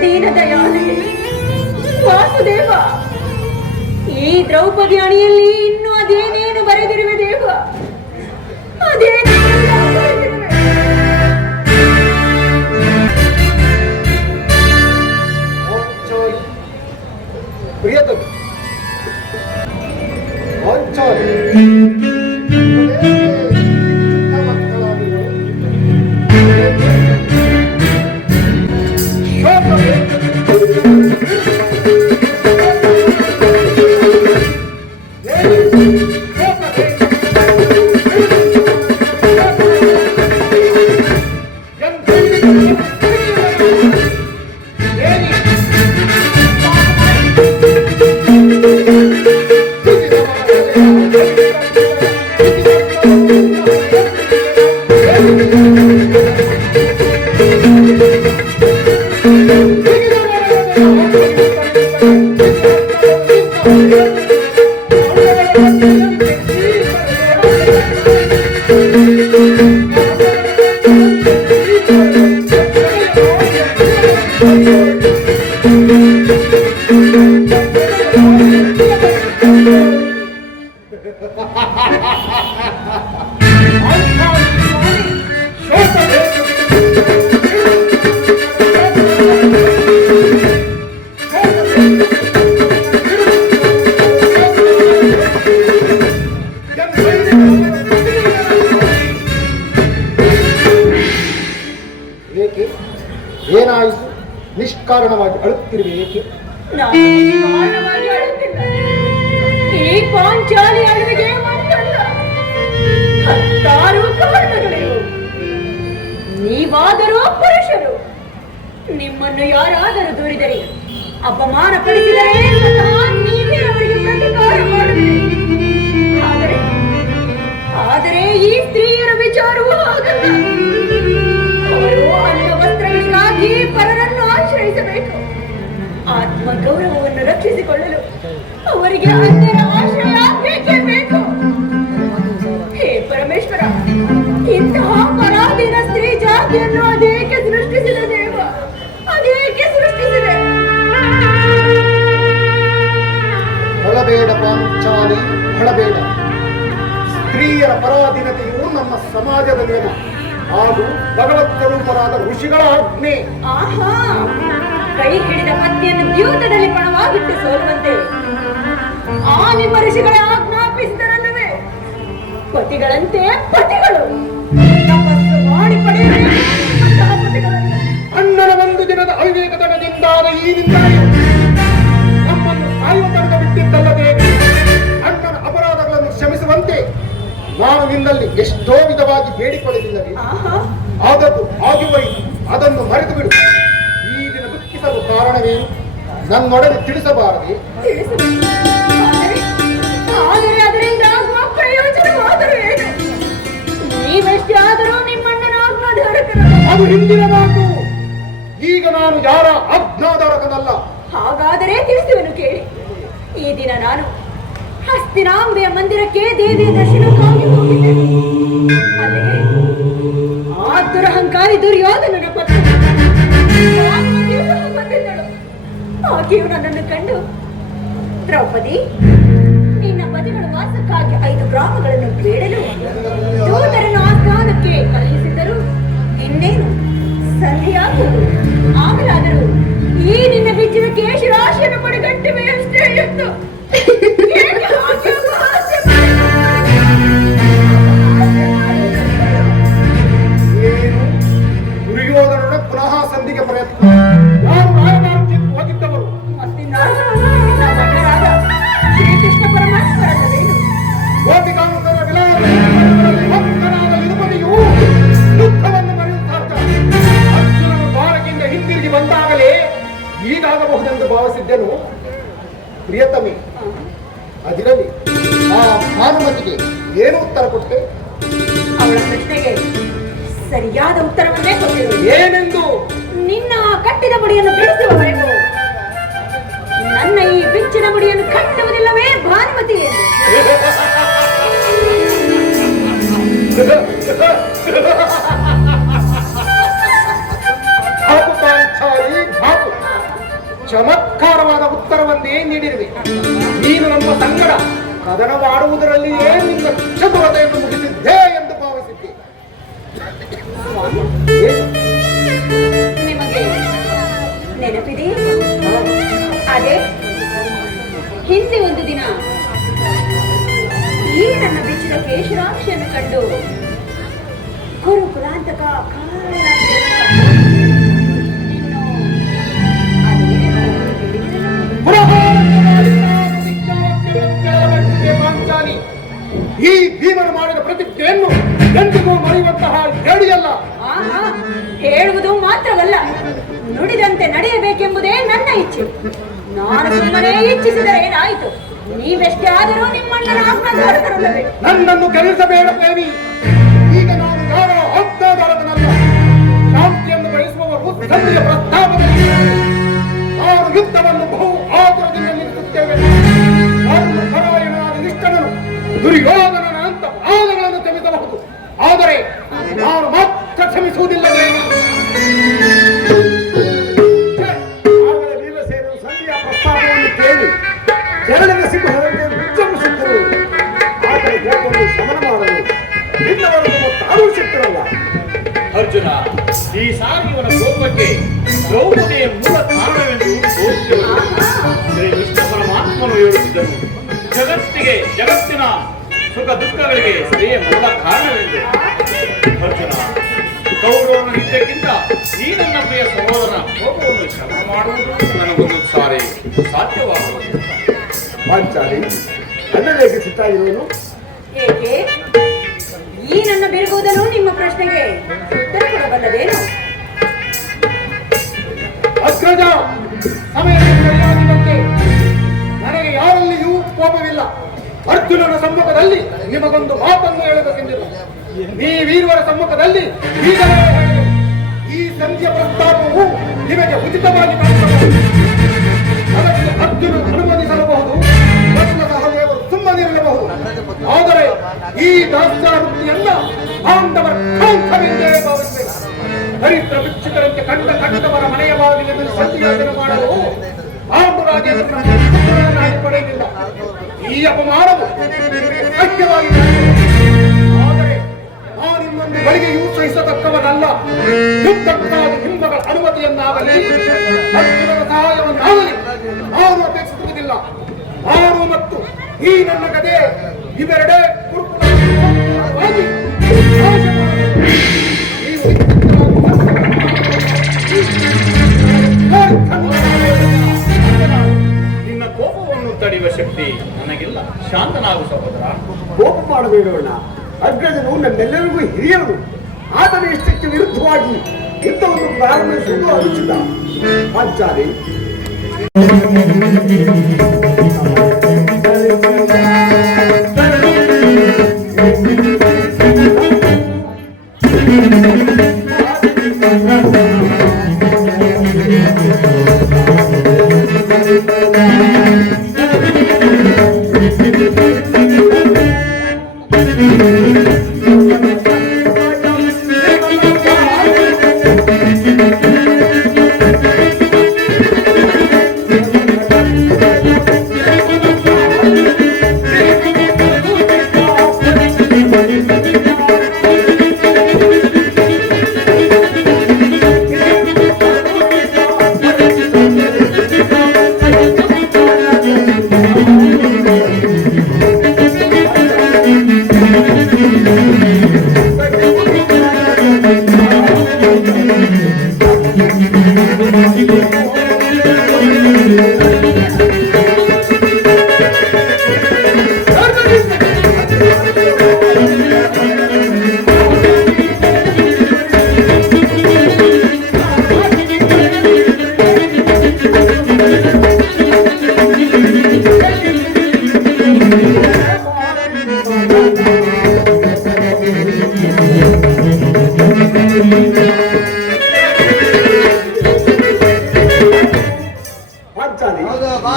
ದೀನದಯಾಳನೇ ವಾಸುದೇವ, ಈ ದ್ರೌಪದಿ ಅಣಿಯಲ್ಲಿ ಇನ್ನು ಅದೇನೇನು ಬರೆದಿರುವೆ ದೇವ, ಅದೇನೇನು ಬರೆದಿರುವೆ. ಪ್ರಿಯತಮೆ, ಏನಾಯಿತು? ನಿಷ್ಕಾರಣವಾಗಿ ಅಳುತ್ತಿರುವೆ ಏಕೆ? ಕಾರಣವಾಗಿ ಅಳುತ್ತಿಲ್ಲ. ಈ ಪಾಂಚಾಲಿ ಅಳುವಿಗೆ ಒಂದಲ್ಲ, ಹತ್ತಾರು ಕಾರಣಗಳಿವೆ. ನೀವಾದರೂ ಪುರುಷರು, ನಿಮ್ಮನ್ನು ಯಾರಾದರೂ ದೂರಿದರೆ, ಅಪಮಾನ ಪಡಿಸಿದರೆ ನೀವೇ ಅವರಿಗೆ ಪ್ರತಿಕಾರ ಮಾಡುತ್ತೀರಿ. ಆದರೆ ಈ ಸ್ತ್ರೀಯರ ವಿಚಾರವೂ ಹಾಗಲ್ಲ. ಅವರು ಅನ್ನ ವಸ್ತ್ರಗಳಿಗಾಗಿ ಪರರನ್ನು ಆಶ್ರಯಿಸಬೇಕು. ಆತ್ಮ ಗೌರವವನ್ನು ರಕ್ಷಿಸಿಕೊಳ್ಳಲು ಅವರಿಗೆ ಅನ್ಯರ ಆಶ್ರಯ ಬೇಕೇ ಬೇಕು. ಹೇ ಪರಮೇಶ್ವರ, ಇಂತಹ ಪರಾಧೀನ ಸ್ತ್ರೀ ಜಾತಿಯನ್ನು ಅದೇಕೆ ಸೃಷ್ಟಿಸಿದ ದೇವ? ಅದೇಕೆ ಸೃಷ್ಟಿಸಿದೆ? ಹೊಳಬೇಡ ಪಾಂಚಾಲಿ, ಹೊಳಬೇಡ. ಸ್ತ್ರೀಯರ ಪರಾಧೀನತೆಯು ನಮ್ಮ ಸಮಾಜದ ನಿಯಮ ಹಾಗೂ ಭಗವತ್ ಸ್ವರೂಪರಾದ ಋಷಿಗಳ ಆಜ್ಞೆ. ಆಹಾ, ಕೈ ಹಿಡಿದ ಪತ್ನಿಯನ್ನು ದ್ಯೂತದಲ್ಲಿ ಪಣವಾಗಿಟ್ಟು ಸೋಲುವಂತೆ ಆ ನಿಮ್ಮ ಋಷಿಗಳ ಆಜ್ಞಾಪಿಸಿದರಲ್ಲವೇ? ಪತಿಗಳಂತೆ ಪತಿಗಳು ತಪಸ್ಸು ಮಾಡಿ ಪಡೆಯಬೇಕು. ಅಣ್ಣನ ಒಂದು ದಿನದ ಅವಿವೇಕತನದಿಂದಾದ ಈ ನಿಂದನೆಯು ನಮ್ಮನ್ನು ಸಾಯುವ ತನಕ ಬಿಟ್ಟಿದ್ದಲ್ಲದೆ, ಅಣ್ಣನ ಅಪರಾಧಗಳನ್ನು ಕ್ಷಮಿಸುವಂತೆ ನಾನು ನಿನ್ನಲ್ಲಿ ಎಷ್ಟೋ ವಿಧವಾಗಿ ಬೇಡಿಕೊಳ್ಳಲಿಲ್ಲವೇ? ಆದದ್ದು ಆಗಿವೈತು, ಅದನ್ನು ಮರೆತು ಬಿಡು. ಈ ದಿನ ದುಃಖಿಸಲು ಕಾರಣವೇನು? ನನ್ನೊಡನೆ ತಿಳಿಸಬಾರದೆ? ಆದರೆ ಅದರಿಂದ ಆಗುವ ಪ್ರಯೋಜನವಾದರೂ ಏನು? ನೀವೆಷ್ಟೇ ಆದರೂ ನಿಮ್ಮಣ್ಣನ ಆಜ್ಞಾಧಾರಕರು. ಅದು ಹಿಂದಿನ ಮಾತು. ಈಗ ನಾನು ಯಾರ ಆಜ್ಞಾಧಾರಕನಲ್ಲ. ಹಾಗಾದರೆ ತಿಳಿಸುವೆನು ಕೇಳಿ. ಈ ದಿನ ನಾನು ಹಸ್ತಿನಾಂಬೆಯ ಮಂದಿರಕ್ಕೆ ದೇವಿಯ ದರ್ಶನಕ್ಕಾಗಿ ಹೋಗಿದ್ದೇನೆ. ಅಲ್ಲೇ ಆ ದುರಹಂಕಾರಿ ದುರ್ಯೋಧನನ ಪತ್ನಿ ಬಂದಿದ್ದಳು. ಆಕೆಯು ನನ್ನನ್ನು ಕಂಡು, ದ್ರೌಪದಿ, ನಿನ್ನ ಪತಿಗಳ ವಾಸಕ್ಕಾಗಿ 5 ಗ್ರಾಮಗಳನ್ನು ಬೇಡಲು ದೂತರನ್ನು ಆ ಸ್ಥಾನಕ್ಕೆ ಕಳುಹಿಸಿದ್ದರು. ಇನ್ನೇನು ಸಂಧಿಯಾಗುವುದು. ಆಮೇಲಾದರೂ ಈ ನಿನ್ನ ಬಿಚ್ಚಿದ ಕೇಶರಾಶಿಯನ್ನು ಪಡೆಗಟ್ಟಿವೆ ಅಷ್ಟೇ ಎಂದು ದುರ್ಯೋಧನನ ಪುನಃ ಸಂಧಿಗೆ ಪ್ರಯತ್ನ. ಯಾರು ರಾಯಭಾರಕ್ಕೆ ಹೋಗಿದ್ದವರು? ಶ್ರೀಕೃಷ್ಣ ಪರಮಾತ್ಮರಲ್ಲವೇನು? ಗೋಪಿಕಾಂತರ ವಿಲಾಸದಲ್ಲಿ ಭಕ್ತನಾದ ವಿದುಪತಿಯು ಯುದ್ಧವನ್ನು ಮರೆಯುತ್ತಾಗ ಅರ್ಜುನನು ದ್ವಾರಕೆಯಿಂದ ಹಿಂದಿರುಗಿ ಬಂದಾಗಲೇ ಹೀಗಾಗಬಹುದೆಂದು ಭಾವಿಸಿದ್ದೆನು. ಪ್ರಿಯತಮೆ, ಅದಿರಲಿ, ಆ ಭಾನುಮತಿಗೆ ಏನು ಉತ್ತರ ಕೊಟ್ಟೆ? ಅವಳ ಪ್ರಶ್ನೆಗೆ ಸರಿಯಾದ ಉತ್ತರವನ್ನೇ ಕೊಟ್ಟಿರುವೆ. ಏನೆಂದು? ನಿನ್ನ ಕಟ್ಟಿದ ಮುಡಿಯನ್ನು ಬಿಡಿಸುವವರೆಗೂ ನನ್ನ ಈ ಬಿಚ್ಚಿನ ಮುಡಿಯನ್ನು ಕಟ್ಟುವುದಿಲ್ಲವೇ ಭಾನುಮತಿ ಎಂದು. ಕದನ ಮಾಡುವುದರಲ್ಲಿಯೇ ನಿನ್ನ ಚತುರತೆಯನ್ನು ಮುಗಿಸಿದ್ದೆ ಎಂದು ಭಾವಿಸಿದ್ದೆ. ಏನು? ನಿಮಗೆ ನೆನಪಿದೆ? ಅದೇ ಹಿಂದೆ ಒಂದು ದಿನ ಈ ನನ್ನ ಬೆಚ್ಚಿದ ಕೇಶರಾಕ್ಷಿಯನ್ನು ಕಂಡು ಕುರುಕುಲಾಂತಕ ಪಾಂಚಾಲಿ, ಈ ಭೀಮನು ಮಾಡಿದ ಪ್ರತಿಜ್ಞೆಯನ್ನು ಎಂದಿಗೂ ಮರೆಯುವಂತಹ ಹೇಳಿಯಲ್ಲ. ಹೇಳುವುದು ಮಾತ್ರವಲ್ಲ, ನುಡಿದಂತೆ ನಡೆಯಬೇಕೆಂಬುದೇ ನನ್ನ ಇಚ್ಛೆ. ನಾನು ಸುಮ್ಮನೆ ಇಚ್ಛಿಸಿದರೆ ಏನಾಯಿತು? ನೀವೆಷ್ಟೇ ಆದರೂ ನಿಮ್ಮಣ್ಣನ ಆಜ್ಞಾಧಾರಕರಲ್ಲವೇ? ನನ್ನನ್ನು ಕೆಲಸಬೇಡ ಪ್ರೇಮಿ. ಈಗ ನಾನು ಯಾರೋ ಆಜ್ಞಾಧಾರಕನಲ್ಲ. ಶಾಂತಿಯನ್ನು ಬಯಸುವವರು ಸಂಧಿಯ ಪ್ರಸ್ತಾಪದಲ್ಲಿ ನಾನು ಯುದ್ಧವನ್ನು ಬಹು ಆತುರದಿಂದ ನಿಲ್ಲಿಸುತ್ತೇವೆ. ಪರಾಯಣನಾದ ನಿಷ್ಠನನು ದುರ್ಯೋಧನನ ಅಂತ ಪ್ರಾಣಗಳನ್ನು ಕ್ಷಮಿಸಬಹುದು, ಆದರೆ ನಾನು ಮಾತ್ರ ಕ್ಷಮಿಸುವುದಿಲ್ಲವೇ? ಭೀಮಸೇನರು ಸಂಧಿಯ ಪ್ರಸ್ತಾಪವನ್ನು ಕೇಳಿ ಕೆರಳಿದ ಸಿಂಹದಂತೆ ವಿಜೃಂಭಿಸುತ್ತಿರು. ಆದರೆ ಕೋಪವನ್ನು ಶಮನ ಮಾಡಲು ನಿನ್ನವರನ್ನು ತಾರುಸಿತ್ತಿರಲ್ಲ. ಅರ್ಜುನ, ಈ ಸಾಗಿಯವನ ಕೋಪಕ್ಕೆ ದ್ರೌಪದಿಯ ಮೂಲ ಕಾರಣವೆಂದು ತೋರಿಸಿದವರು ಶ್ರೀ ವಿಷ್ಣು ಪರಮಾತ್ಮನು ಹೇಳುತ್ತಿದ್ದನು. ಜಗತ್ತಿನ ಸುಖ ದುಃಖಗಳಿಗೆ ಶ್ರೀಯ ಮೂಲ ಕಾರಣವೆಂದು. ಅರ್ಜುನ, ಕೌರವನ ಯುದ್ಧಕ್ಕಿಂತ ಈ ನನ್ನ ಪ್ರಿಯ ಸಹೋದರನ ಕೋಪವನ್ನು ಶಮನ ಮಾಡುವುದು ನನಗೊಂದು ಸಾರಿ ಸಾಧ್ಯವಾಗುವುದು. ಪಾಂಚಾಲಿ, ಅನ್ನಲೇಕೆ ಸಿಟ್ಟಾಗಿರುವನು? ಏಕೆ? ಈ ನನ್ನ ಬಿರುಗುವುದನ್ನು ನಿಮ್ಮ ಪ್ರಶ್ನೆಗೆ ಉತ್ತರ ಕೊಡಬಲ್ಲದೇನು? ಅಗ್ರಜ, ಸಮಯ ಸರಿಯಾಗಿದ್ದಂತೆ ನನಗೆ ಯಾರಲ್ಲಿಯೂ ಕೋಪವಿಲ್ಲ. ಅರ್ಜುನನ ಸಮ್ಮುಖದಲ್ಲಿ ನಿಮಗೊಂದು ಮಾತನ್ನು ಹೇಳಬೇಕೆಂದಿಲ್ಲ. ನೀವೀರುವರ ಸಮ್ಮುಖದಲ್ಲಿ ಈಗಲೇ ಹೇಳಿದೆ. ಈ ಸಂಧಿಯ ಪ್ರಸ್ತಾಪವು ನಿಮಗೆ ಉಚಿತವಾಗಿ ಕಾಣಬಹುದು. ಅದಕ್ಕೆ ಅರ್ಜುನ ಅನುಮೋದಿಸಲಬಹುದು, ನನ್ನ ಸಹದೇವರು ಸುಮ್ಮನಿರಲಬಹುದು. ಆದರೆ ಈ ದಾಸ್ಯರ ವೃತ್ತಿಯನ್ನ ಪಾಂಡವರ ಕಾಂಕ್ಷವೆಂದೇ ಭಾವಿಸಬೇಕು. ದರಿದ್ರ ಭಿಕ್ಷುಕರಂತೆ ಕಂಡವರ ಮನೆಯ ಬಾಗಿಲಿನಲ್ಲಿ ಸಂಧಿಯಾಚನೆ ಮಾಡಲು ಪಾಂಡುರಾಜೇಂದ್ರನ ಪಡೆಯಲಿಲ್ಲ. ಈ ಅಪಮಾನವು ಸತ್ಯವಾಗಿ ಆದರೆ ನಾನಿನ್ನೊಂದು ಬಳಿಗೆಯೂ ಸಹಿಸತಕ್ಕವನಲ್ಲ. ಯುದ್ಧಕ್ಕಾಗಿ ನಿಮ್ಮಗಳ ಅನುಮತಿಯನ್ನಾಗಲಿ ಅರ್ಜುನನ ಸಹಾಯವನ್ನಾಗಲಿ ನಾನು ಅಪೇಕ್ಷಿಸುವುದಿಲ್ಲ. ನಾನು ಮತ್ತು ಈ ನನ್ನ ಕಥೆ ಇವೆರಡೇ ಕುರುಕುಲವಾಗಿ ನಾಶ ಮಾಡಬೇಕು. ನಿನ್ನ ಕೋಪವನ್ನು ತಡೆಯುವ ಶಕ್ತಿ ನನಗಿಲ್ಲ. ಶಾಂತನಾಗು ಸಹೋದರ. ಕೋಪ ಮಾಡಬೇಡೋಣ. ಅಗ್ರಜನು ನಮ್ಮೆಲ್ಲರಿಗೂ ಹಿರಿಯರು. ಆತನ ಇಷ್ಟಕ್ಕೆ ವಿರುದ್ಧವಾಗಿ ಯುದ್ಧವನ್ನು ಪ್ರಾರಂಭಿಸುವುದು ಅನುಚಿತ. ಪಾಂಚಾಲಿ,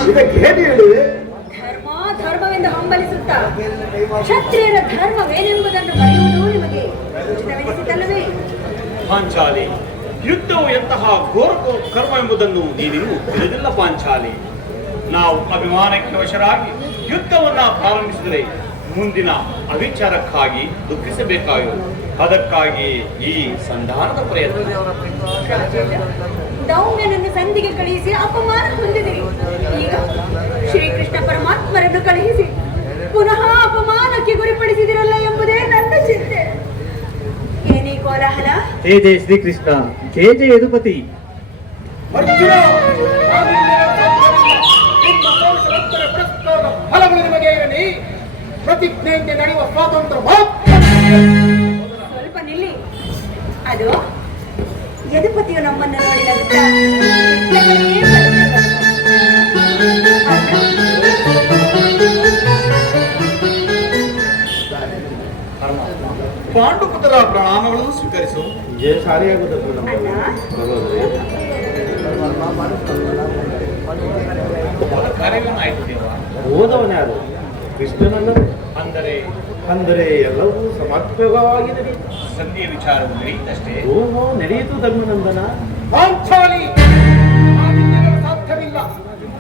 ಇದಕ್ಕೆ ಹೇಗೆ ಹೇಳಿದೆ? ಧರ್ಮವೆಂದು ಹಂಬಲಿಸುತ್ತಾ ಕ್ಷತ್ರಿಯರ ಧರ್ಮವೇನೆಂಬುದನ್ನು ಮರೆಯುವುದು ನಿಮಗೆ ಉಚಿತವೆನಿಸಿತಲ್ಲವೇ? ಪಾಂಚಾಲಿ, ಯುದ್ಧವು ಎಂತಹ ಘೋರ ಕರ್ಮ ಎಂಬುದನ್ನು ನೀನಿನ್ನೂ ತಿಳಿದಿಲ್ಲ ಪಾಂಚಾಲಿ. ನಾವು ಅಭಿಮಾನಕ್ಕೆ ವಶರಾಗಿ ಯುದ್ಧವನ್ನ ಪ್ರಾರಂಭಿಸಿದರೆ ಮುಂದಿನ ಅವಿಚಾರಕ್ಕಾಗಿ ದುಃಖಿಸಬೇಕಾಗುವುದು. ಅದಕ್ಕಾಗಿ ಈ ಸಂಧಾನದ ಪ್ರಯತ್ನ. ದೌಮ್ಯನನ್ನು ಸಂಧಿಗೆ ಕಳುಹಿಸಿ ಅಪಮಾನ ಹೊಂದಿದಿರಿ. ಈಗ ಶ್ರೀಕೃಷ್ಣ ಪರಮಾತ್ಮರನ್ನು ಕಳುಹಿಸಿ ಪುನಃ ಅಪಮಾನಕ್ಕೆ ಗುರಿಪಡಿಸಿದಿರಲ್ಲ ಎಂಬುದೇ ನನ್ನ ಚಿಂತೆ. ಏನೇ ಕೋಲಾಹಲ? ಜಯ ಜಯ ಶ್ರೀಕೃಷ್ಣ, ಜಯ ಜಯ ಯದುಪತಿ. ಅರ್ಜುನ, ನಿಮ್ಮ ಪೌರುಷವಂತರ ಪುರಸ್ಕಾರದ ಫಲಗಳು ನಿಮಗೆ ಇರಲಿ. ಪ್ರತಿಜ್ಞೆಯಂತೆ ನಡೆಯುವ ಸ್ವಾತಂತ್ರ್ಯ ಮಾತ್ರ. ಸ್ವಲ್ಪ ನಿಲ್ಲಿ. ಅದು ಯದುಪತಿಯು ನಮ್ಮನ್ನು ನೋಡಿ ನಗುತ್ತಾ ಪಾಂಡುಪುತ್ರ ಪ್ರಣಾಮಗಳನ್ನು ಸ್ವೀಕರಿಸು. ಕಾರ್ಯವೇನಾಯ್ತು ದೇವ? ಹೋದವನ್ಯಾರು? ಕೃಷ್ಣನಲ್ಲವೇ? ಅಂದರೆ ಎಲ್ಲವೂ ಸಮರ್ಪಕವಾಗಿ ನಡೆಯಿತು. ಸಂಧಿಯ ವಿಚಾರವು ನಡೆಯಿತಷ್ಟೇ. ಓಹೋ, ನಡೆಯಿತು ಧರ್ಮನಂದನ. ಪಾಂಚಾಲಿ, ನಾನಿನ್ನೂ ಸಾಧ್ಯವಿಲ್ಲ.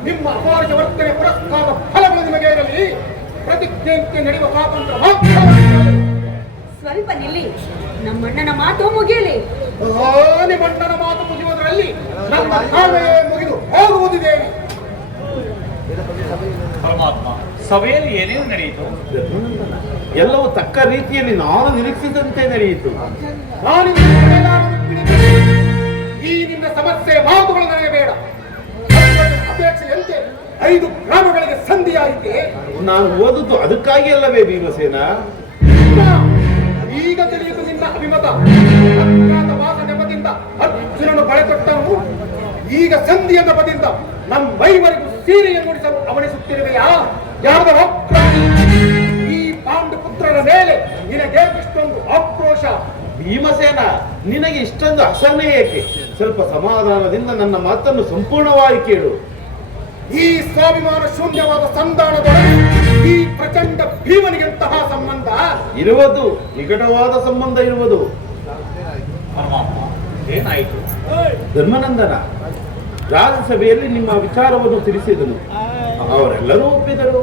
ನಿಮ್ಮ ಅಪಾರ ವರ್ತನೆ ಪುರಸ್ಕಾರ ಫಲಗಳು ನಿಮಗೆ ಇರಲಿ. ಪ್ರತಿಜ್ಞೆಯಂತೆ ನಡೆಯುವ ಸ್ವಾತಂತ್ರ್ಯ ಮಾತ್ರ. ಸ್ವಲ್ಪ ನಿಲ್ಲಿ. ನಮ್ಮಣ್ಣನ ಮಾತು ಮುಗಿಯಲಿ. ನಿಮ್ಮಣ್ಣನ ಮಾತು ಮುಗಿಯುವುದರಲ್ಲಿ ನಮ್ಮ ಕಾಲವೇ ಮುಗಿದು ಹೋಗುವುದಿದೆ. ಪರಮಾತ್ಮ, ಸಭೆಯಲ್ಲಿ ಏನೇನು ನಡೆಯಿತು? ಧರ್ಮನಂದನ, ಎಲ್ಲವೂ ತಕ್ಕ ರೀತಿಯಲ್ಲಿ ನಾನು ನಿರೀಕ್ಷಿಸಿದಂತೆ ನಡೆಯಿತು. ನಾನಿಂದು ಈ ನಿನ್ನ ಸಮಸ್ಯೆ ಮಾತುಗಳು ನನಗೆ ಬೇಡ. ಅಪೇಕ್ಷೆಯಂತೆ 5 ಗ್ರಾಮಗಳಿಗೆ ಸಂಧಿಯಾಯಿತೆ. ನಾನು ಓದುದು ಅದಕ್ಕಾಗಿ ಅಲ್ಲವೇ ಭೀಮಸೇನ? ಈಗ ತಿಳಿಯಿತು ನಿನ್ನ ಅಭಿಮತ. ಅಜ್ಞಾತವಾಸ ನೆಪದಿಂದ ಅರ್ಜುನನು ಬಳೆತೊಟ್ಟನು. ಈಗ ಸಂಧಿಯ ನೆಪದಿಂದ ನಮ್ಮ ಮೈವರೆಗೂ ಸೀರೆಯನ್ನು ನುಡಿಸಲು ಅವನಿಸುತ್ತಿರುವೆಯಾ? ಯಾರದ ಈ ಪಾಂಡು ಪುತ್ರರ ಮೇಲೆ ನಿನಗೆ ಇಷ್ಟೊಂದು ಆಕ್ರೋಶ? ಭೀಮಸೇನ, ನಿನಗೆ ಇಷ್ಟೊಂದು ಅಸಹನೆ ಏಕೆ? ಸ್ವಲ್ಪ ಸಮಾಧಾನದಿಂದ ನನ್ನ ಮಾತನ್ನು ಸಂಪೂರ್ಣವಾಗಿ ಕೇಳು. ಈ ಸ್ವಾಭಿಮಾನ ಶೂನ್ಯವಾದ ಸಂಧಾನದೊಳಗೆ ಈ ಪ್ರಚಂಡ ಭೀಮನಿಗೆಂತಹ ಸಂಬಂಧ ಇರುವುದು? ನಿಕಟವಾದ ಸಂಬಂಧ ಇರುವುದು. ಪರಮಾತ್ಮ, ಏನಾಯಿತು? ಧರ್ಮನಂದನ, ರಾಜ್ಯಸಭೆಯಲ್ಲಿ ನಿಮ್ಮ ವಿಚಾರವನ್ನು ತಿಳಿಸಿದನು. ಅವರೆಲ್ಲರೂ ಒಪ್ಪಿದರು.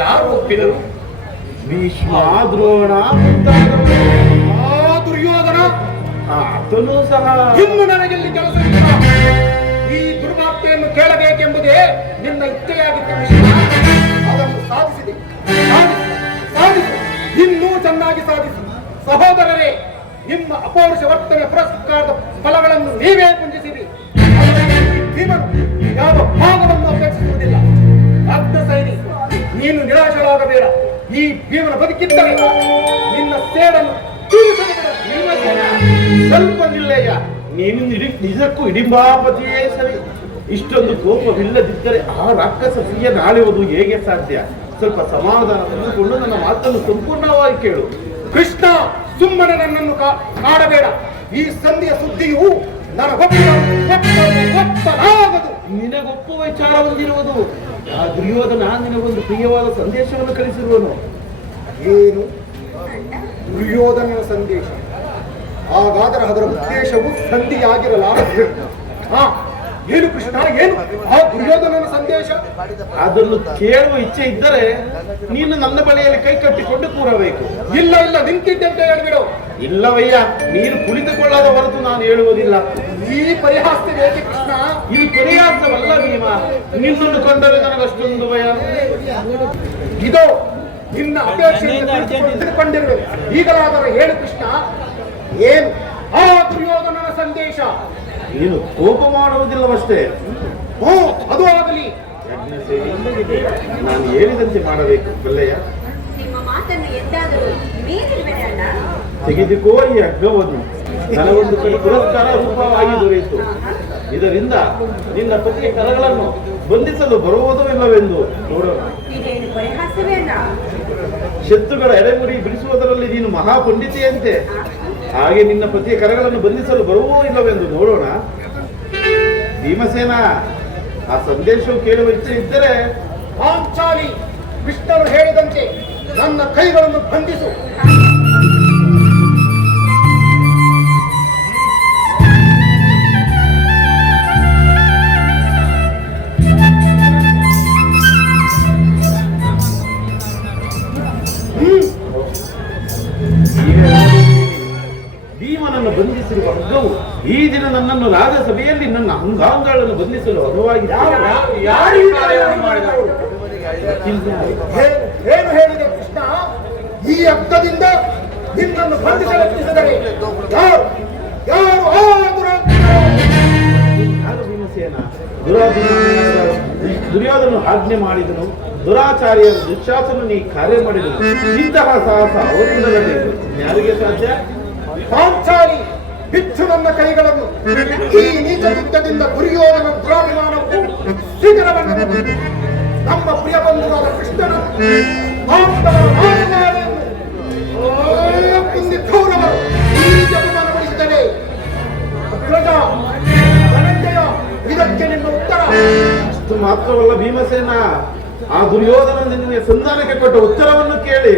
ಯಾರು ಒಪ್ಪಿದರು? ಭೀಷ್ಮ, ದ್ರೋಣ ಮುಂತಾದವರು. ಆ ದುರ್ಯೋಧನ ಆತನೂ ಸಹ. ಇನ್ನು ನನಗೆಲ್ಲಿ ಕೆಲಸವಿಲ್ಲ. ಈ ದುರ್ವಾರ್ತೆಯನ್ನು ಕೇಳಬೇಕೆಂಬುದೇ ನಿನ್ನ ಇಚ್ಛೆಯಾಗಿದ್ದ ವಿಷಯ. ಅದನ್ನು ಸಾಧಿಸಿದೆ. ಸಾಧಿಸು, ಇನ್ನೂ ಚೆನ್ನಾಗಿ ಸಾಧಿಸಿ. ಸಹೋದರರೇ, ನಿಮ್ಮ ಅಪೌರುಷ ವರ್ತನೆ ಪುರಸ್ಕಾರದ ಫಲಗಳನ್ನು ನೀವೇ ಪುಂಜಿಸಿರಿ. ಭೀಮನು ಯಾವ ಭಾಗವನ್ನು ಅಪೇಕ್ಷಿಸುವುದಿಲ್ಲ. ಅಗ್ನ ಸೈನಿ, ನೀನು ನಿರಾಶರಾಗಬೇಡ. ಈ ಭೀಮನ ಬದುಕಿದ್ದರೆ ನಿನ್ನ ಸೇಡನ್ನು ತೀರಿಸಬೇಡ. ಸ್ವಲ್ಪ ನಿಲ್ಲಯ್ಯ, ನೀನು ನಿಜಕ್ಕೂ ಇಡಿಂಬಾಪತಿಯೇ ಸರಿ. ಇಷ್ಟೊಂದು ಕೋಪವಿಲ್ಲದಿದ್ದರೆ ಆ ರಾಕ್ಷಸ ನಾಳೆಯುವುದು ಹೇಗೆ ಸಾಧ್ಯ? ಸ್ವಲ್ಪ ಸಮಾಧಾನ ತಂದುಕೊಂಡು ನನ್ನ ಮಾತನ್ನು ಸಂಪೂರ್ಣವಾಗಿ ಕೇಳು. ಕೃಷ್ಣ, ಸುಮ್ಮನೆ ನನ್ನನ್ನು ಕಾಡಬೇಡ. ಈ ಸಂಧಿಯ ಸುದ್ದಿಯು ನನಗೊಪ್ಪಲಾಗದು. ನಿನಗೊಪ್ಪುವ ವಿಚಾರ ಹೊಂದಿರುವುದು. ಆ ದುರ್ಯೋಧನ ನಿನಗೊಂದು ಪ್ರಿಯವಾದ ಸಂದೇಶವನ್ನು ಕಳಿಸಿರುವನು. ಏನು? ದುರ್ಯೋಧನನ ಸಂದೇಶ? ಹಾಗಾದರೆ ಅದರ ಉದ್ದೇಶವು ಸಂಧಿಯಾಗಿರಲಾರದು. ಏನು ಕೃಷ್ಣ, ಏನು ಆ ದುರ್ಯೋಧನನ ಸಂದೇಶ? ಅದನ್ನು ಕೇಳುವ ಇಚ್ಛೆ ಇದ್ದರೆ ನೀನು ನನ್ನ ಬಳಿಯಲ್ಲಿ ಕೈ ಕಟ್ಟಿಕೊಂಡು ಕೂರಬೇಕು. ಇಲ್ಲ, ನಿಂತಿದ್ದಂತೆ ಹೇಳ್ಬಿಡು. ಇಲ್ಲವಯ್ಯ, ನೀನು ಕುಳಿತುಕೊಳ್ಳದ ಹೊರತು ನಾನು ಹೇಳುವುದಿಲ್ಲ. ಈ ಪರಿಹಾಸ ಏಕೆ ಕೃಷ್ಣ? ಇದು ಪರಿಹಾಸವಲ್ಲ ಭೀಮ. ನಿನ್ನನ್ನು ಕಂಡರೆ ನನಗಷ್ಟೊಂದು ಭಯ. ಇದು ನಿನ್ನ ಅಪೇಕ್ಷೆಯಿಂದ ತಿಳ್ಕೊಂಡಿರುವೆ. ಈಗಲಾದರೂ ಹೇಳು ಕೃಷ್ಣ, ಏನು ಆ ದುರ್ಯೋಧನನ ಸಂದೇಶ? ನೀನು ಕೋಪ ಮಾಡುವುದಿಲ್ಲವಷ್ಟೇ. ಅದು ಆಗಲಿ. ನಾನು ಹೇಳಿದಂತೆ ಮಾಡಬೇಕು ಬಲ್ಲೆಯ. ನಿಮ್ಮ ಮಾತನ್ನು ಎಂದಾದರೂ ಮೀರಿರುವೆನೆ ಅಣ್ಣ. ತೆಗೆದುಕೋ ಈ ಹಗ್ಗವನ್ನು. ನನಗೊಂದು ಕಡೆ ಪುರಸ್ಕಾರ ರೂಪವಾಗಿ ದೊರೆಯಿತು. ಇದರಿಂದ ನಿನ್ನ ಪತಿಯ ಕರಗಳನ್ನು ಬಂಧಿಸಲು ಬರುವುದೋ ಇಲ್ಲವೆಂದು ನೋಡೋಣ. ಇದೇನು ಪರಿಹಾಸವೇ ಅಣ್ಣ? ಶತ್ರುಗಳ ಎಡೆಮುರಿ ಬಿಡಿಸುವುದರಲ್ಲಿ ನೀನು ಮಹಾಪಂಡಿತೆಯಂತೆ. ಹಾಗೆ ನಿನ್ನ ಪತಿಯ ಕರಗಳನ್ನು ಬಂಧಿಸಲು ಬರುವೋ ಇಲ್ಲವೆಂದು ನೋಡೋಣ. ಭೀಮಸೇನ, ಆ ಸಂದೇಶವು ಕೇಳುವ ಇಚ್ಛೆ ಇದ್ದರೆ ಪಾಂಚಾಲಿ, ಕೃಷ್ಣನು ಹೇಳಿದಂತೆ ನನ್ನ ಕೈಗಳನ್ನು ಬಂಧಿಸು. ನಡೆಸುತ್ತಿರುವ ಹಗ್ಗವು ಈ ದಿನ ನನ್ನನ್ನು ರಾಜಸಭೆಯಲ್ಲಿ ನನ್ನ ಅಂಗಾಂಗಗಳನ್ನು ಬಂಧಿಸಲು ಹದವಾಗಿ ಯಾರು ಈ ಕಾರ್ಯವನ್ನು ಮಾಡಿದರು? ಏನು ಹೇಳಿದೆ ಕೃಷ್ಣ? ಈ ಹಗ್ಗದಿಂದ ನಿನ್ನನ್ನು ಬಂಧಿಸಲು ಯತ್ನಿಸಿದರೆ ಯಾರು ಯಾರು ಆ ಯಾರು ಭೀಮಸೇನ? ದುರ್ಯೋಧನ ಆಜ್ಞೆ ಮಾಡಿದನು, ದುರಾಚಾರ್ಯ ದುಶ್ಯಾಸನ ನೀ ಕಾರ್ಯ ಮಾಡಿದನು. ಇಂತಹ ಸಾಹಸ ಅವರಿಂದ ನಡೆಯಿತು. ಯಾರಿಗೆ ಸಾಧ್ಯ? ಪಾಂಚಾಲಿ ಬಿಚ್ಚು ನನ್ನ ಕೈಗಳನ್ನು. ಈ ನೀಚ ಯುದ್ಧದಿಂದ ದುರ್ಯೋಧನ ದುರಾಭಿಮಾನವು ಶಿಖರವನ್ನು ನಮ್ಮ ಪ್ರಿಯ ಬಂಧುವಾದ ಕೃಷ್ಣನ ಕುಂದಿದ್ದವರವರು ಈ ಜಪಮಾನಗೊಳಿಸಿದರೆ ಇದಕ್ಕೆ ನಿಮ್ಮ ಉತ್ತರ? ಅಷ್ಟು ಮಾತ್ರವಲ್ಲ ಭೀಮಸೇನ, ಆ ದುರ್ಯೋಧನ ನಿನಗೆ ಸಂಧಾನಕ್ಕೆ ಕೊಟ್ಟ ಉತ್ತರವನ್ನು ಕೇಳಿ.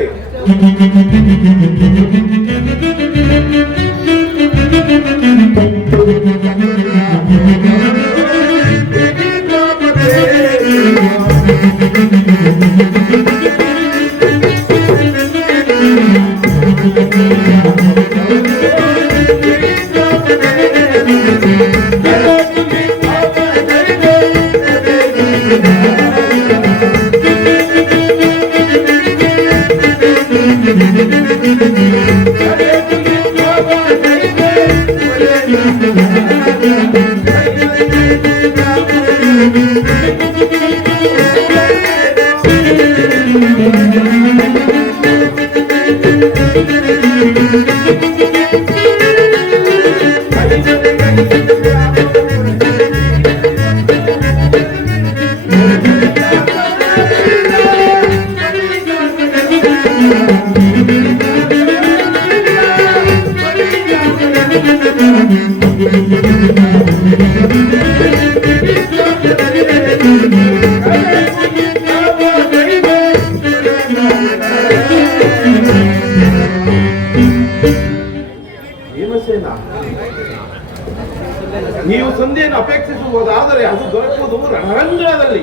ನೀವು ಸಂಧಿಯನ್ನು ಅಪೇಕ್ಷಿಸುವುದಾದರೆ ಅದು ದೊರಕುವುದು ರಣರಂಗದಲ್ಲಿ,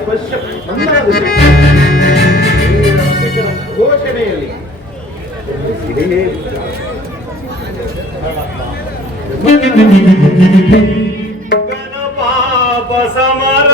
ಸ್ಪರ್ಶ ಬಂಧನದಲ್ಲಿ, ಘೋಷಣೆಯಲ್ಲಿ. ಗಣಪಾಪ ಸಮರ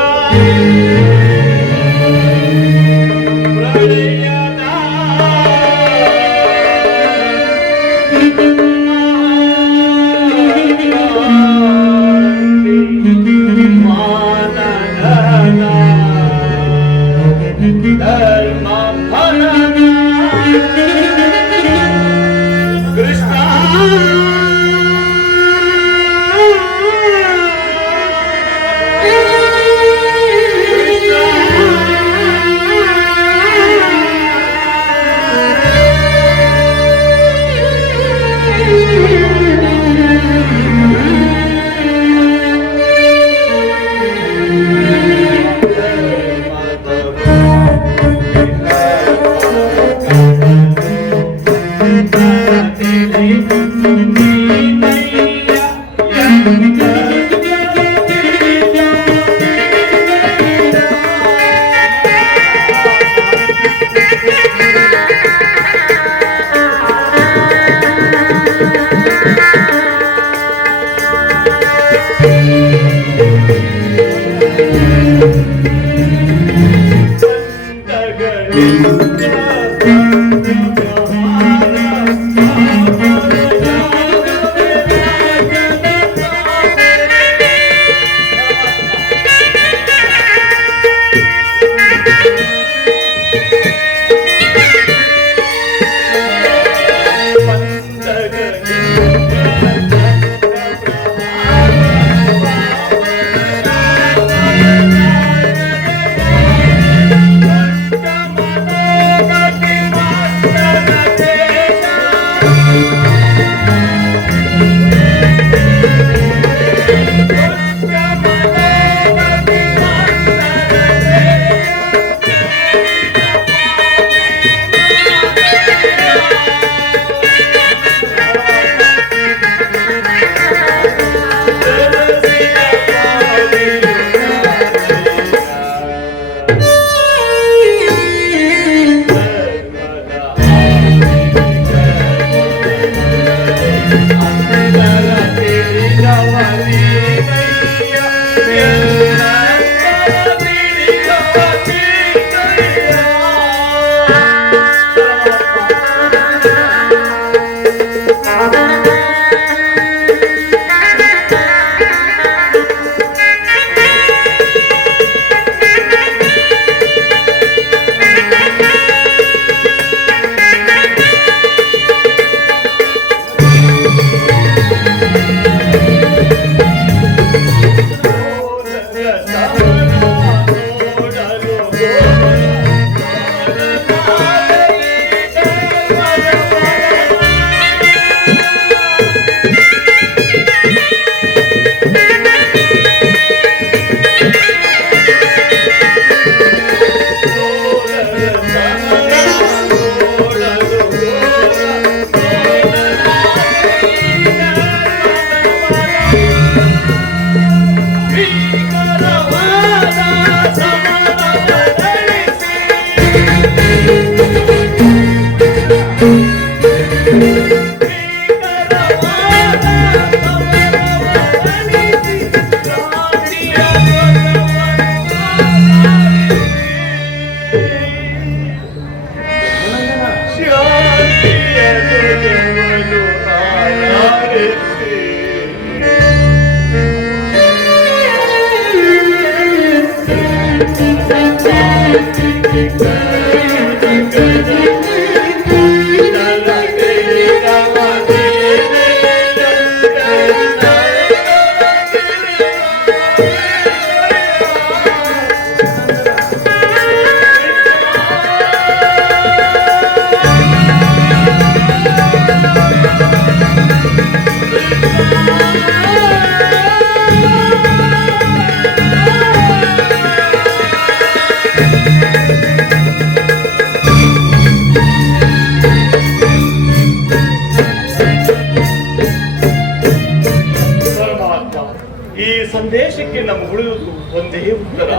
ಸಂದೇಶಕ್ಕೆ ನಮ್ಮ ಉಳಿಯುವುದು ಒಂದೇ ಉತ್ತರ,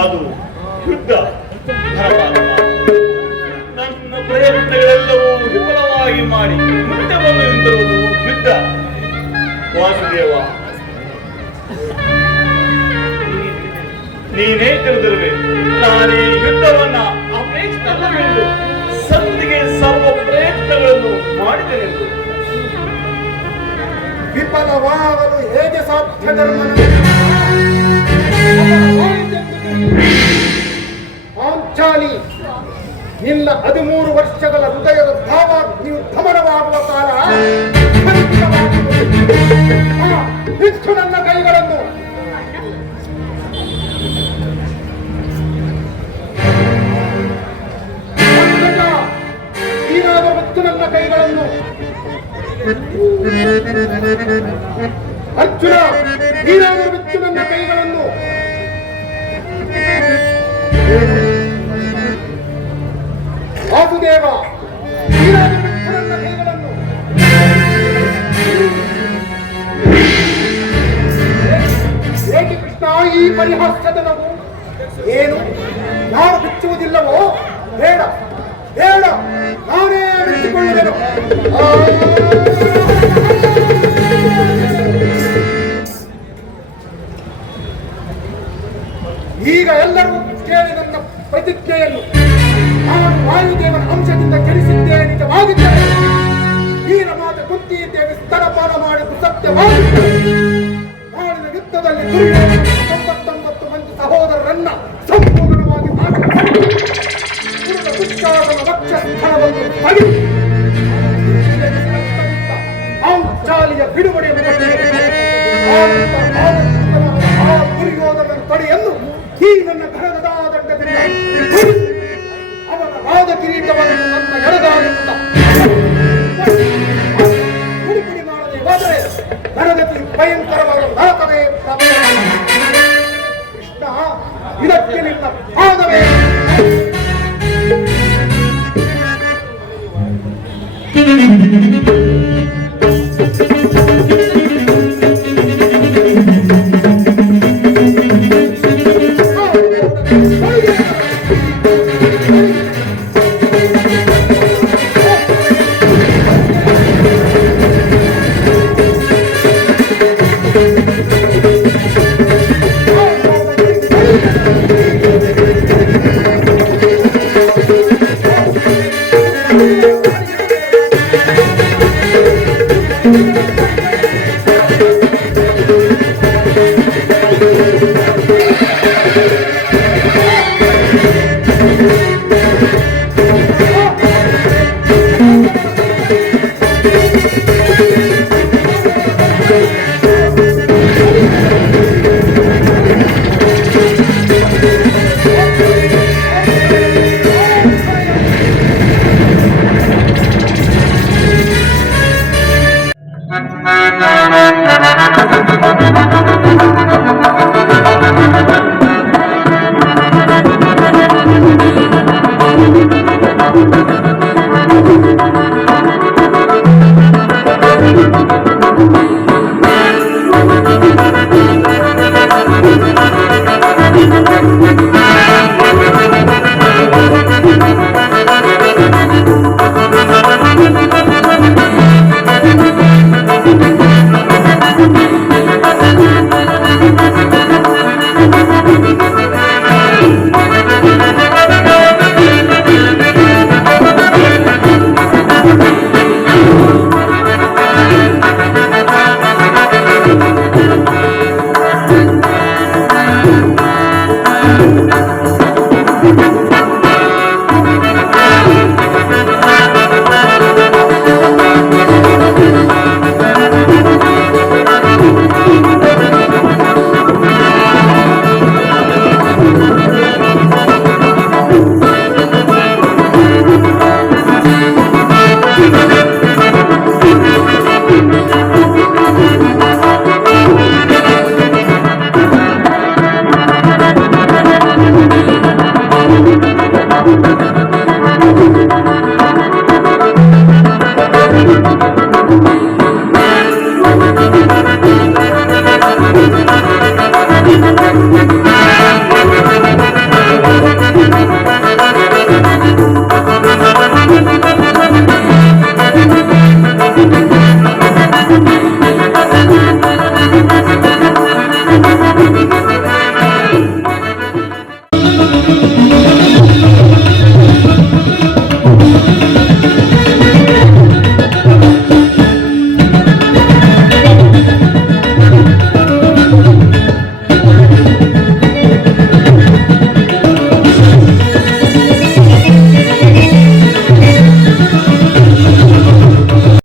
ಅದು ಯುದ್ಧ. ನನ್ನ ಪ್ರಯತ್ನಗಳೆಲ್ಲವೂ ವಿಫಲವಾಗಿ ಮಾಡಿ ಮುಂದೆ ಬಂದು ನಿಂತಿರುವುದು ಯುದ್ಧ. ವಾಸುದೇವ, ನೀನೇ ತಿಳಿದಿರಬೇಕು, ನಾನೀ ಯುದ್ಧವನ್ನ ಅಪೇಕ್ಷಿಸಲು ಸಂಧಿಗೆ ಸರ್ವ ಪ್ರಯತ್ನಗಳನ್ನು ಮಾಡಿದೆನೆಂದು. ವಿಫಲವಾಗಲು ಹೇಗೆ ಸಾಧ್ಯ ಧರ್ಮನ? ಪಾಂಚಾಲಿ, ನಿನ್ನ 13 ವರ್ಷಗಳ ಹೃದಯದ ಭಾವಾಗ್ನಿಯು ಧಮನವಾಗುವ ಕಾಲ ಬಿಚ್ಚು ನನ್ನ ಕೈಗಳನ್ನು. ನೀನಾದರೂ ಬಿಚ್ಚು ನನ್ನ ಕೈಗಳನ್ನು. ಅರ್ಜುನ, ನೀನಾದರೂ ಬಿಚ್ಚು ನನ್ನ ಕೈಗಳನ್ನು. ವಾಸುದೇವ, ನೀನಾದರೂ ಬಿಚ್ಚು ನನ್ನ ಕೈಗಳನ್ನು. ಏಕೆ ಕೃಷ್ಣ ಈ ಪರಿಹಾಸ್ಯದನವು? ಏನು, ಯಾರು ಬಿಚ್ಚುವುದಿಲ್ಲವೋ? ಬೇಡ ಬೇಡ, ನಾನೇ ಬಿಚ್ಚಿಕೊಳ್ಳುವೆನು. ಈಗ ಎಲ್ಲರೂ ಕೇಳಿ ನನ್ನ ಪ್ರತಿಜ್ಞೆಯನ್ನು. ನಾನು ವಾಯುದೇವನ ಅಂಶದಿಂದ ಜನಿಸಿದ್ದೇ ನಿಜವಾಗಿದ್ದರೆ ವೀರ ಮಾತೆ ಕುಂತಿ ದೇವಿ ಸ್ತನಪಾನ ಮಾಡಿದ್ದು ಸತ್ಯವಾಗಿದ್ದರೆ ನಾಳಿನ ಯುದ್ಧದಲ್ಲಿ ದುರ್ಯೋಧನ 99 ಮಂದಿ ಸಹೋದರರನ್ನ ಸಂಪೂರ್ಣವಾಗಿ ವಕ್ಷಸ್ಥಳವನ್ನು ಪಡೆದು ಪಾಂಚಾಲಿಯ ಬಿಡುಗಡೆ ಆ ದುರ್ಯೋಧನನ ಪಡೆಯನ್ನು ಈ ನನ್ನ ಘನದ ದಂಡದಿಂದ ಅವನ ರಾಜ ಕಿರೀಟವನ್ನು ನನ್ನ ಎಡಗಾಲಿಂದ ಪುಡಿ ಮಾಡದೆ ಹೋದರೆ ನರಗತಿ ಭಯಂಕರವಾದ ನರಕವೇ ಪ್ರಮೇಯ. ಕೃಷ್ಣ, ಇದಕ್ಕೆ ನಿನ್ನ ಪಾದವೇ. Thank you.